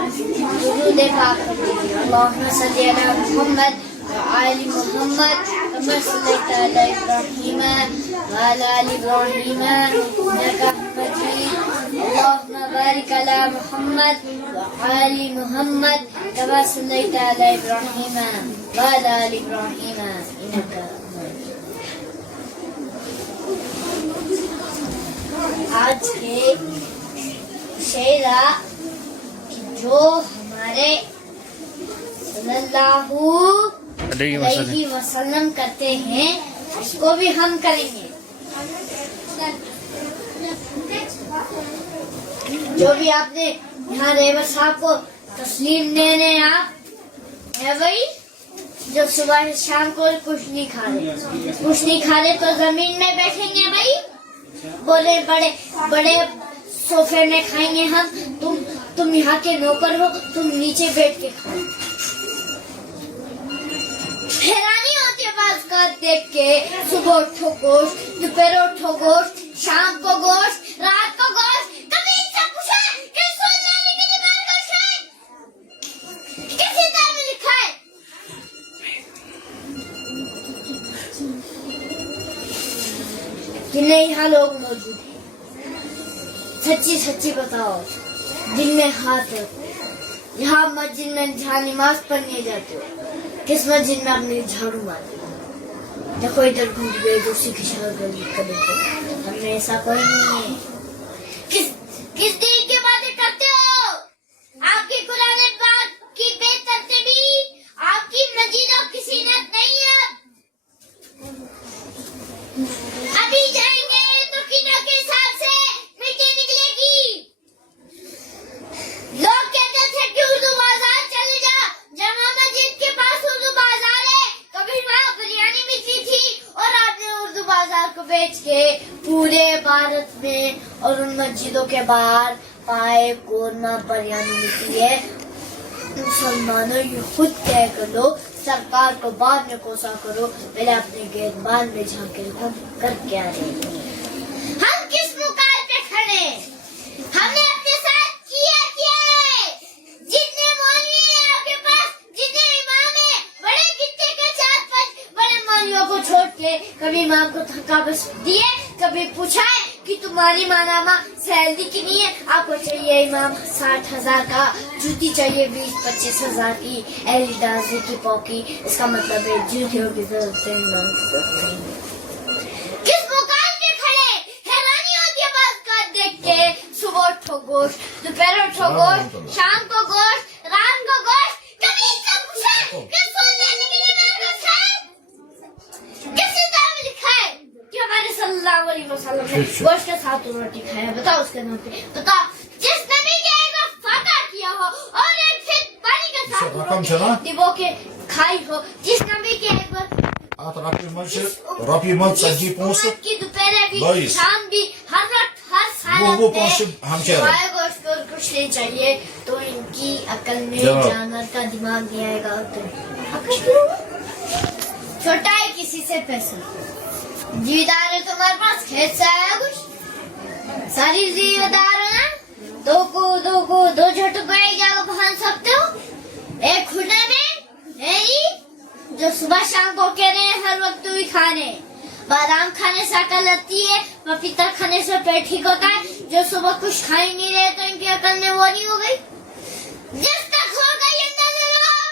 दुरूद पाक अल्लाहुम्मा सल्ली अला मुहम्मद व आलि मुहम्मद कमा सल्लैता अला इब्राहीम व अला आलि इब्राहीम इन्नका मजीद अल्लाहुम्मा बारिक अला मुहम्मद व आलि मुहम्मद कमा सल्लैता अला इब्राहीम व अला आलि इब्राहीम इन्नका आज के शेरा जो हमारे सल्लल्लाहु अलैहि वसल्लम करते हैं उसको भी हम करेंगे। जो भी आपने यहाँ रेवा साहब को तस्लीम देने आप है भाई, जो सुबह शाम को कुछ नहीं खा रहे तो जमीन में बैठेंगे भाई, बोले बड़े बड़े सोफे में खाएंगे हम, तुम यहाँ के नौकर हो, तुम नीचे बैठ के खाओ। हैरानी होती है बात का देख के, सुबह उठो गोश्त, दोपहर उठो गोश्त, शाम को गोश्त, रात को गोश्त, कभी इनसे पूछा कि सुन्नत की निभान गोश्त है? किस किताब में लिखा है? कि नहीं यहाँ लोग मौजूद हैं, सच्ची बताओ, दिन में हाथ रखो। यहाँ मस्जिद में जहाँ नमाज पढ़ने जाते हो, किस मस्जिद में आपने झाड़ू मारा? देखो इधर घूम गए, दूसरी की हमने ऐसा कोई नहीं है। किस दिन की बातें करते हो? आपकी कुरान पाक की बेतरतीबी, आपकी मस्जिदों की सीनत नहीं है। अभी जाएंगे तो किनों के हिसाब से मिट्टी निकलेगी। लोग कहते थे कि उर्दू बाजार चले जा, जमा मस्जिद के पास उर्दू बाजार है, कभी वहाँ बिरयानी मिलती थी और आपने उर्दू बाजार को बेच के पूरे भारत में और उन मस्जिदों के बाहर पाए कोरमा बिरयानी मिलती है। मुसलमानों ये खुद तय कर लो, सरकार को बाद में कोसा करो, पहले अपने गेरबान में झांके हम कर क्या रहे हैं। हम किस मुकाम पे खड़े? हमने अपने साथ किया है। जितने मौलवी हैं आपके पास, जितने इमाम हैं, बड़े गिट्टे के 4-5 बड़े मौलवियों को छोड़ के कभी इमाम को थका बस दिए, कभी पूछा है कि तुम्हारी मानामा सैलरी कितनी है? आपको चाहिए इमाम 60,000 का, जूती चाहिए 20-25 हजार की, एलिडाजी की पॉकी, इसका मतलब है जूतियों की जरूरत है, इमाम की जरूरत नहीं। किस मुकाम पे खड़े? हैरानी होती है बात का देख के। सुबह उठो गोश्त, दोपहर उठो गोश्त, शाम को गोश्त, रात को गोश्त, कभी इससे पूछा कि सोने की निमाज गोश्त है? किस किताब में लिखा है कि हमारे सल्लल्लाहु अलैहि वसल्लम ने गोश्त के साथ रोटी खाया? बताओ उसके नाम पे, बताओ। जिस नबी के एक बार फाका किया हो और एक फिर पानी के साथ डिबो के खाई हो, जिस नबी के एक बार की दोपहर भी शाम भी हर वक्त हर साल गोश्त को कुछ नहीं चाहिए, तो इनकी अकल में जानवर का दिमाग नहीं आएगा। छोटा है किसी से पैसा, जिम्मेदार है तुम्हारे पास, खेत से आया कुछ, सारी जिम्मेदार है ना, दो झटक एक जगह पहुंच सकते हो, एक खुले में है जो सुबह शाम को कह रहे हैं हर वक्त भी खाने, बादाम खाने से अकल आती है, पपीता खाने से पेट ठीक होता है, जो सुबह कुछ खा ही नहीं रहे तो इनकी अकल में वो नहीं हो गई। जिस तक हो गई अंदाजा लगाओ।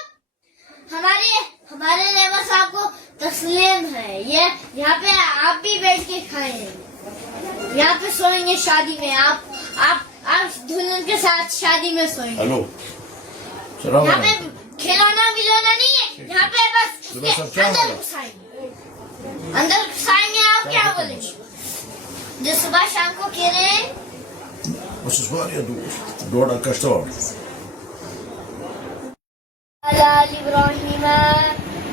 हमारे लेबर साहब को तस्लीम है, ये यहाँ पे आप भी बैठ के खाएंगे, यहाँ पे सोएंगे शादी में, आप दुल्हन के साथ शादी में सोएंगे। यहाँ पे खिलौना विलौना नहीं है, यहाँ पे बस अंदर घुसाएंगे। आप क्या बोलेंगे जो सुबह शाम को कह रहे हैं? इब्राहीम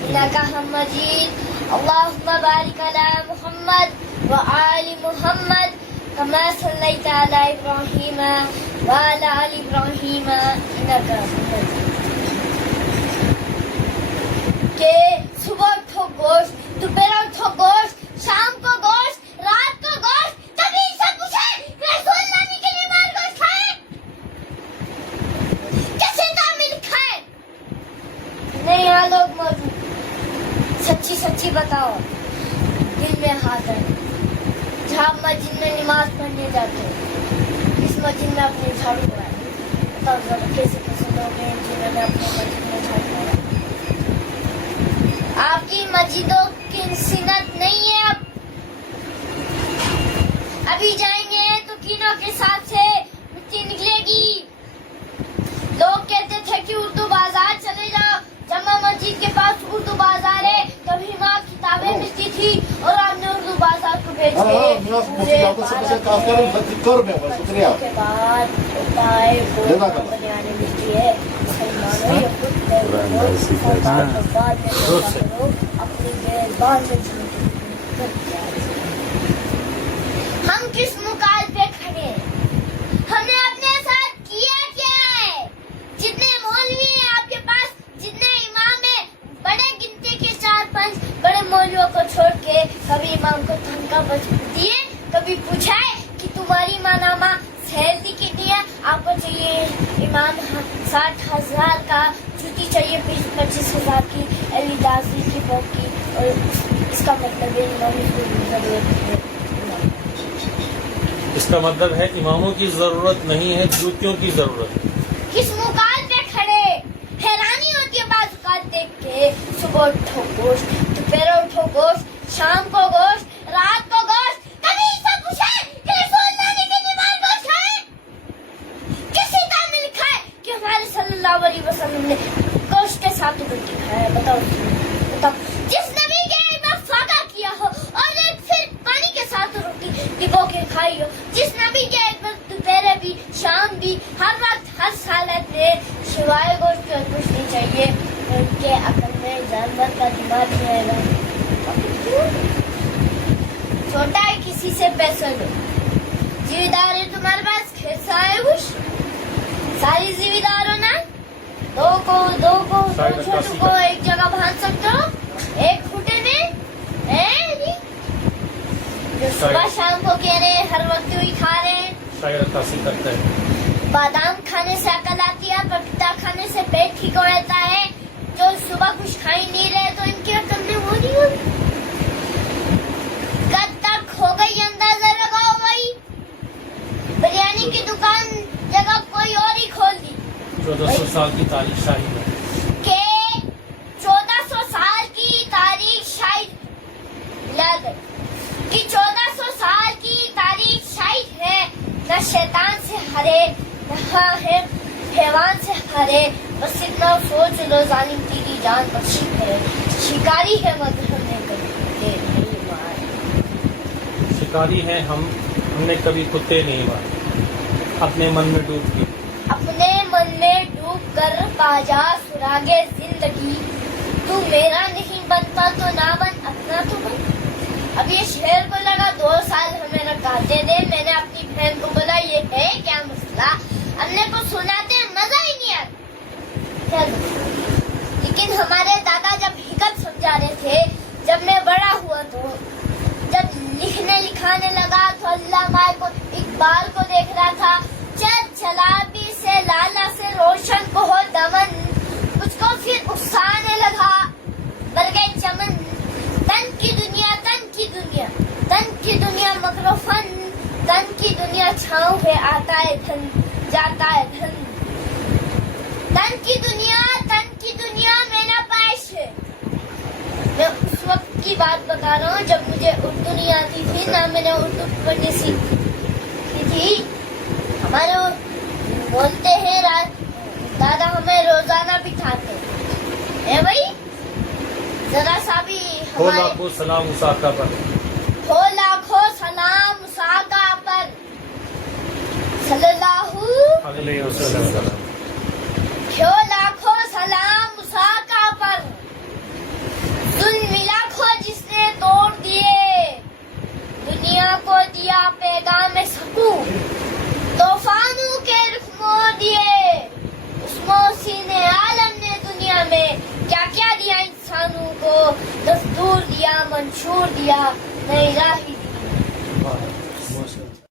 इन्नका मजीद अल्लाहुम्मा बारिक अला मुहम्मद व आलि मुहम्मद कमा सल्लैता अला इब्राहीम व अला आलि इब्राहीम इन्नका हमीद। के सुबह उठो गोश्त, दोपहर उठो गोश्त, शाम को गोश्त, रात को गोश्त, कभी सब पूछे रसूल की नमाज बताओ, दिल में हाथ है। जहाँ मस्जिद में नमाज पढ़ने जाते हो, इस मस्जिद में अपने झाड़ू लगाए, बताओ जरा कैसे कैसे लोग हैं जिन्होंने अपने मस्जिद में झाड़ू लगाया। आपकी मस्जिदों की सिनत नहीं है। अब अभी जाएंगे तो कीनों के साथ से मिट्टी निकलेगी। लोग कहते थे कि उर्दू बाजार चले जाओ, जमा मस्जिद के पास उर्दू बाजार है, कभी वहाँ किताबें मिलती थी और आपने उर्दू बाजार को भेज के बाद होता है वो बनियाने मिलती है। मुसलमानों ये खुद अपनी बाद में हम किस मुकाल पे खड़े हैं? हमने अपने साथ किया क्या है? जितने मौलवी हैं आपके पास, जितने इमाम हैं, बड़े गिनती के 4-5 बड़े मौलवियों को छोड़ के कभी इमाम को धमका दिए, कभी पूछा है कि तुम्हारी मानामा सैलरी कितनी है? आपको चाहिए इमाम 60,000 का, जूती चाहिए 20-25,000 की, एलिदासी की बुक की, और इसका मतलब है इमाम की जरूरत है। इसका मतलब है इमामों की जरूरत नहीं है, जूतियों की जरूरत है। किस मुकाल पे खड़े? हैरानी होती है बाज़ देख के। सुबह उठो गोश्त, दोपहर उठो गोश्त, शाम को गोश्त, रात को गोश्त। कभी इससे पूछा है कि रसूलुल्लाह ने कितनी बार गोश्त खाया? किस किताब में लिखा है कि हमारे सल्लल्लाहु अलैहि वसल्लम ने गोश्त के साथ रोटी खाया? बताओ बताओ। जिस नबी के एक बार फाका किया हो और एक फिर पानी के साथ रोटी डिबो के खाई हो, जिस नबी के एक बार दोपहर भी, शाम भी, हर वक्त, हर हालत में सिवाय गोश्त के कुछ नहीं चाहिए, उनके अकल में जानवर का दिमाग नहीं आएगा। छोटा है किसी से पैसा लो, जिम्मेदार है तुम्हारे पास, खेसा है कुछ, सारी जिम्मेदार हो ना, दो छोटू को एक जगह बांध सकते हो, एक खूटे में, जो सुबह शाम को कह रहे हैं, हर वक्त वही खा रहे हैं। करता है। बादाम खाने से अकल आती है, पपीता खाने से पेट ठीक हो जाता है। जो सुबह कुछ खा ही नहीं रहे तो इनकी अकल में वो नहीं होगी। कब तक हो गई अंदाजा लगाओ भाई। बिरयानी की दुकान जगह कोई और ही खोल दी। 1400 साल की तारीख शाही है के 1400 साल की तारीख शायद कि 1400 साल की तारीख शायद है। न शैतान से हरे, न है हैवान से हरे, बस इतना सोच लो जालिम की जान बख्शी है। शिकारी है मगर हमने कभी नहीं मारे। शिकारी है हमने कभी कुत्ते नहीं मारे। अपने मन में डूब के, अपने मन में डूब कर बाजा सुरागे जिंदगी। तू मेरा नहीं बनता तो ना बन, अपना तो बन। अब ये शेर को लगा 2 साल हमें न काटे दे। मैंने अपनी बहन को बोला ये है क्या मसला, अन्य को सुनाते मजा ही नहीं आता। लेकिन हमारे दादा जब हिकमत समझा रहे थे, जब मैं बड़ा हुआ तो जब लिखने लिखाने लगा तो अल्लामा को इकबाल को देख रहा था। चल चलाबी से लाला से रोशन को हो दमन, उसको फिर उकसाने लगा मर गए चमन। तन की दुनिया, तन की दुनिया, तन की दुनिया मकरोफन, तन की दुनिया छाँव है, आता है धन जाता है धन। तन की दुनिया मेरा पास है। मैं उस वक्त की बात बता रहा हूँ जब मुझे उर्दू नहीं आती थी, ना मैंने उर्दू पढ़नी सीखी थी। हमारे बोलते हैं दादा हमें रोजाना बिठाते हैं भाई। जरा सा भी हो लाखों सलाम मुसाका पर, हो लाखों सलाम मुसाका पर, सल्लल्लाहु अलैहि वसल्लम। हो लाखों सलाम मुसाका पर, जुल्म लाखों जिसने तोड़ दिए, दुनिया को दिया पैगाम सकून, तूफानों के रुख मोड़ दिए। उस मौसी ने आलम ने दुनिया में क्या क्या दिया इंसानों को, दस्तूर दिया, मंशूर दिया, नई राही